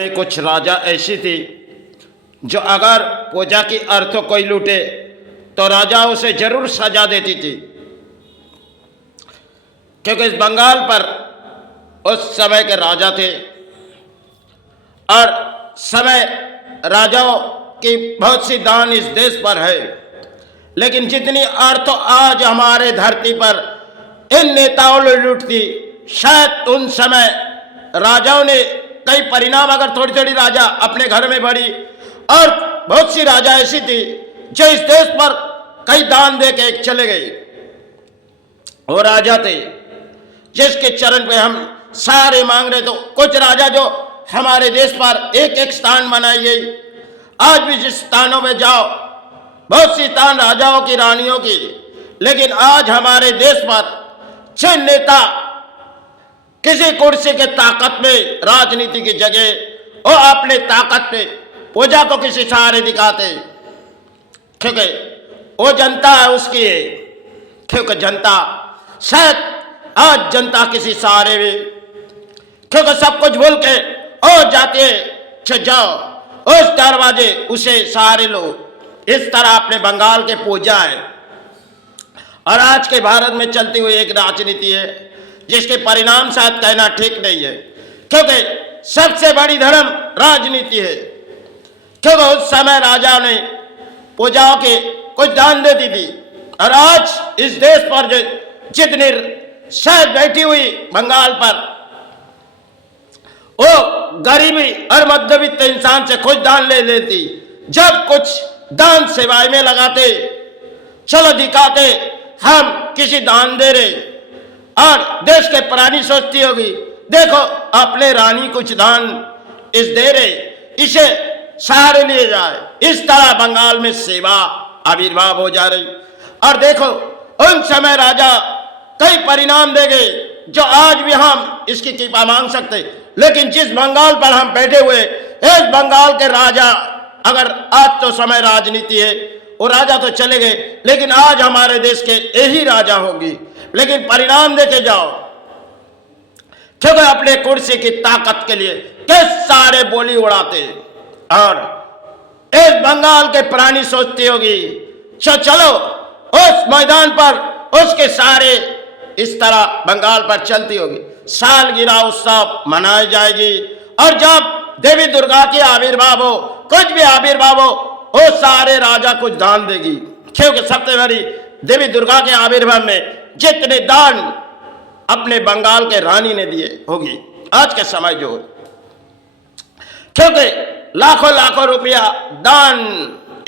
में कुछ राजा ऐसी थी जो अगर पूजा की अर्थ कोई लूटे तो राजा उसे जरूर सजा देती थी, क्योंकि इस बंगाल पर उस समय के राजा थे और समय राजाओं की बहुत सी दान इस देश पर है। लेकिन जितनी अर्थ आज हमारे धरती पर इन नेताओं ने लूटती, शायद उन समय राजाओं ने कई परिणाम, अगर थोड़ी थोड़ी राजा अपने घर में बढ़ी, और बहुत सी राजा ऐसी थी जो इस देश पर कई दान दे के चले गए। वो राजा थे जिसके चरण पे हम सारे मांग रहे। तो कुछ राजा जो हमारे देश पर एक एक स्थान बनाई गई, आज भी जिस स्थानों में जाओ बहुत सी स्थान राजाओं की, रानियों की, लेकिन आज हमारे देश पर जिन नेता किसी कुर्सी के ताकत में राजनीति की जगह वो अपने ताकत पे पूजा को किसी सहारे दिखाते, क्योंकि वो जनता है उसकी है, क्योंकि जनता शायद आज जनता किसी सहारे में, क्योंकि सब कुछ भूल के और जाते जाओ उस दरवाजे उसे सहारे लो। इस तरह अपने बंगाल के पूजा है। और आज के भारत में चलती हुई एक राजनीति है जिसके परिणाम शायद कहना ठीक नहीं है, क्योंकि सबसे बड़ी धर्म राजनीति है। क्योंकि उस समय राजा ने पूजाओं के कुछ दान देती थी, और आज इस देश पर जो जितनी शायद बैठी हुई बंगाल पर वो गरीबी और मध्यवित्त इंसान से कुछ दान ले लेती, जब कुछ दान सेवाएं में लगाते, चलो दिखाते हम किसी दान दे रहे, और देश के प्राणी सोचती होगी देखो अपने रानी कुछ दान इस दे रहे, इसे सहारे लिए जाए। इस तरह बंगाल में सेवा आविर्भाव हो जा रही। और देखो उन समय राजा कई परिणाम दे गए जो आज भी हम इसकी कृपा मांग सकते, लेकिन जिस बंगाल पर हम बैठे हुए, इस बंगाल के राजा, अगर आज तो समय राजनीति है, वो राजा तो चले गए, लेकिन आज हमारे देश के यही राजा होंगी। लेकिन परिणाम देखे जाओ, क्योंकि अपने कुर्सी की ताकत के लिए किस सारे बोली उड़ाते, और इस बंगाल के प्राणी सोचती होगी चलो उस मैदान पर उसके सारे इस तरह बंगाल पर चलती होगी, सालगिरह उत्सव मनाई जाएगी, और जब देवी दुर्गा की आविर्भाव हो, कुछ भी आविर्भाव हो, वो सारे राजा कुछ दान देगी, क्योंकि सबसे बड़ी देवी दुर्गा के आविर्भाव में जितने दान अपने बंगाल के रानी ने दिए होगी आज के समय जो, क्योंकि लाखों लाखों रुपया दान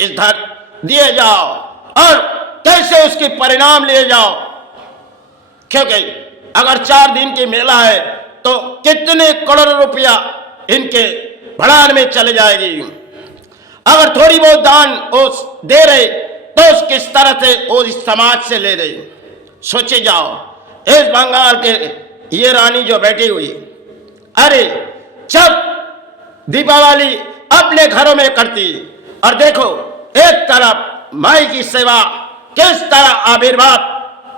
इस धर दिए जाओ और कैसे उसके परिणाम लिए जाओ, क्योंकि अगर 4 दिन की मेला है तो कितने करोड़ रुपया इनके भड़ान में चले जाएगी। अगर थोड़ी बहुत दान वो दे रहे तो उस किस तरह से वो इस समाज से ले रहे, सोचे जाओ। इस बंगाल के ये रानी जो बैठी हुई, अरे जब दीपावली अपने घरों में करती, और देखो एक तरफ माई की सेवा किस तरह आविर्भाव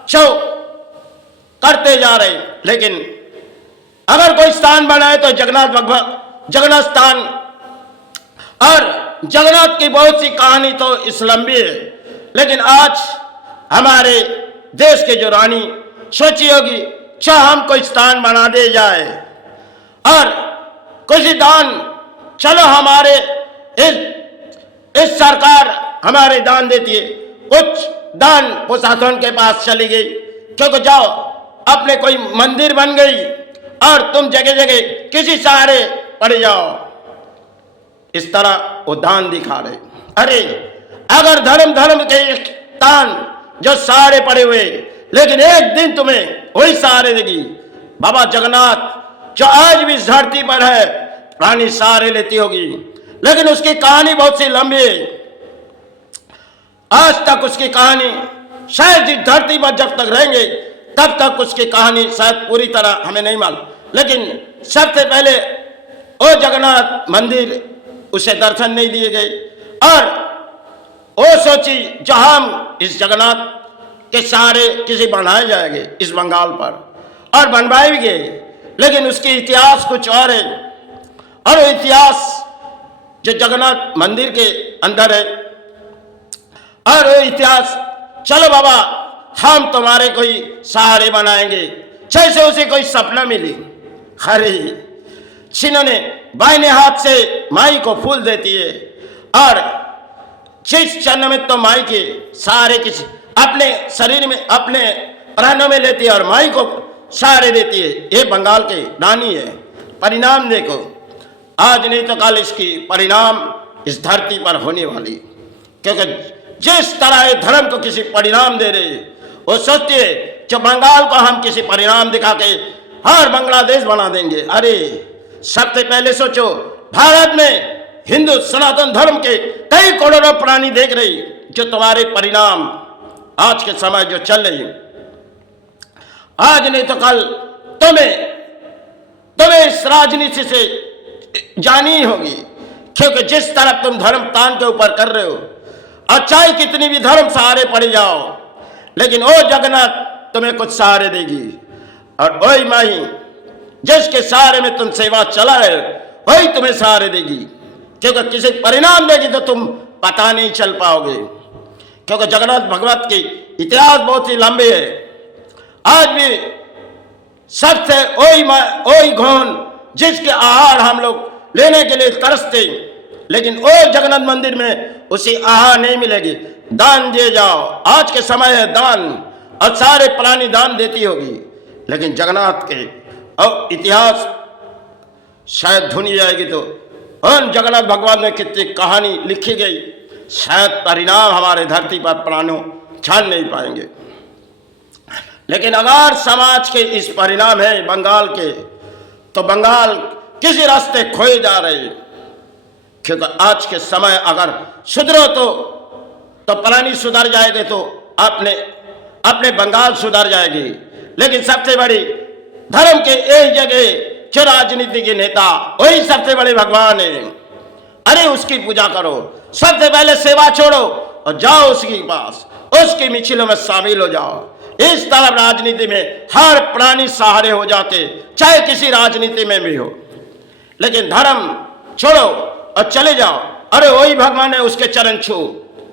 चौ करते जा रहे, लेकिन अगर कोई स्थान बनाए तो जगन्नाथ स्थान, और जगन्नाथ की बहुत सी कहानी तो इस लंबी है, लेकिन आज हमारे देश के जो रानी सोची होगी चाहे हम कोई स्थान बना दे जाए, और कुछ दान चलो हमारे इस सरकार हमारे दान देती है, कुछ दान प्रशासन के पास चली गई, क्योंकि जाओ अपने कोई मंदिर बन गई और तुम जगह जगह किसी सहारे पड़ जाओ, इस तरह वो दान दिखा रहे। अरे अगर धर्म के स्थान जो सहारे पड़े हुए, लेकिन एक दिन तुम्हें वही सहारे देगी। बाबा जगन्नाथ जो आज भी इस धरती पर है, रानी सहारे लेती होगी, लेकिन उसकी कहानी बहुत सी लंबी है। आज तक उसकी कहानी शायद इस धरती पर जब तक रहेंगे तब तक उसकी कहानी शायद पूरी तरह हमें नहीं मालूम, लेकिन सबसे पहले वो जगन्नाथ मंदिर उसे दर्शन नहीं दिए गए, और वो सोची जो हम इस जगन्नाथ के सहारे किसी बनाए जाएंगे इस बंगाल पर, और बनवाए भी गए, लेकिन उसकी इतिहास कुछ और है। और वो इतिहास जो जगन्नाथ मंदिर के अंदर है, और वो इतिहास, चलो बाबा हम तुम्हारे कोई सहारे बनाएंगे, जैसे उसे कोई सपना मिली। अरे जिन्होंने बाइने हाथ से माई को फूल देती है और जिस क्षण में तो माई के सहारे किसी अपने शरीर में अपने प्राणों में लेती है और माई को सहारे देती है। ये बंगाल की रानी है। परिणाम देखो, आज नहीं तो कल इसकी परिणाम इस धरती पर होने वाली, क्योंकि जिस तरह ये धर्म को किसी परिणाम दे रहे, वो सोचती है जो बंगाल को हम किसी परिणाम दिखा के हर बांग्लादेश बना देंगे। अरे सबसे पहले सोचो, भारत में हिंदू सनातन धर्म के कई करोड़ों प्राणी देख रही, जो तुम्हारे परिणाम आज के समय जो चल रही, आज नहीं तो कल तुम्हें इस राजनीति से जानी होगी, क्योंकि जिस तरफ तुम धर्म तान के ऊपर कर रहे हो, और चाहे कितनी भी धर्म सहारे पड़ जाओ, लेकिन वो जगन्नाथ तुम्हें कुछ सहारे देगी, और वही माई जिसके सहारे में तुम सेवा चला है वही तुम्हें सहारे देगी, क्योंकि किसी परिणाम देगी तो तुम पता नहीं चल पाओगे, क्योंकि जगन्नाथ भगवत की इतिहास बहुत ही लंबी है। आज भी सबसे वही घोन जिसके आहार हम लोग लेने के लिए तरसते, लेकिन वो जगन्नाथ मंदिर में उसी आहार नहीं मिलेगी। दान दिए जाओ, आज के समय है दान, और सारे प्राणी दान देती होगी, लेकिन जगन्नाथ के और इतिहास शायद धुनी जाएगी तो उन जगन्नाथ भगवान में कितनी कहानी लिखी गई, शायद परिणाम हमारे धरती पर प्राणों छान नहीं पाएंगे। लेकिन अगर समाज के इस परिणाम है बंगाल के, तो बंगाल किसी रास्ते खोए जा रहे, क्योंकि आज के समय अगर सुधरो तो प्राणी सुधर जाएंगे, तो अपने बंगाल सुधर जाएगी। लेकिन सबसे बड़ी धर्म के एक जगह जो राजनीति के नेता, वही सबसे बड़े भगवान है। अरे उसकी पूजा करो, सबसे पहले सेवा छोड़ो और जाओ उसके पास, उसकी मिछिलों में शामिल हो जाओ। इस तरह राजनीति में हर प्राणी सहारे हो जाते, चाहे किसी राजनीति में भी हो, लेकिन धर्म छोड़ो और चले जाओ, अरे वही भगवान है, उसके चरण छू।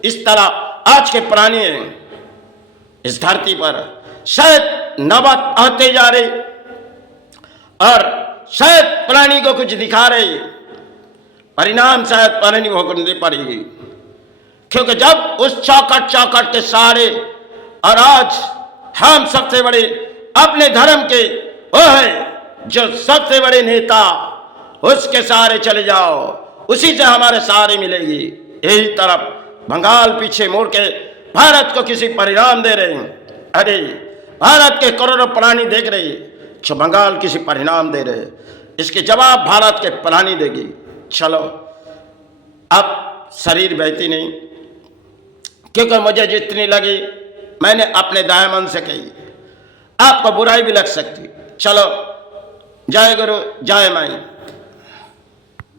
इस तरह आज के प्राणी इस धरती पर शायद नौबत आते जा रहे, और शायद प्राणी को कुछ दिखा रहे, परिणाम शायद प्राणी भोगने पड़ेगी, क्योंकि जब उस चौकट के सहारे, और आज हम सबसे बड़े अपने धर्म के वो है जो सबसे बड़े नेता, उसके सहारे चले जाओ, उसी से हमारे सहारे मिलेगी। यही तरफ बंगाल पीछे मुड़ के भारत को किसी परिणाम दे रहे हैं। अरे भारत के करोड़ों प्राणी देख रहे हैं, जो बंगाल किसी परिणाम दे रहे, इसके जवाब भारत के प्राणी देगी। चलो अब शरीर बहती नहीं, क्योंकि मुझे जितनी लगी मैंने अपने दाएं मन से कही, आपको बुराई भी लग सकती। चलो जय गुरु जय माई।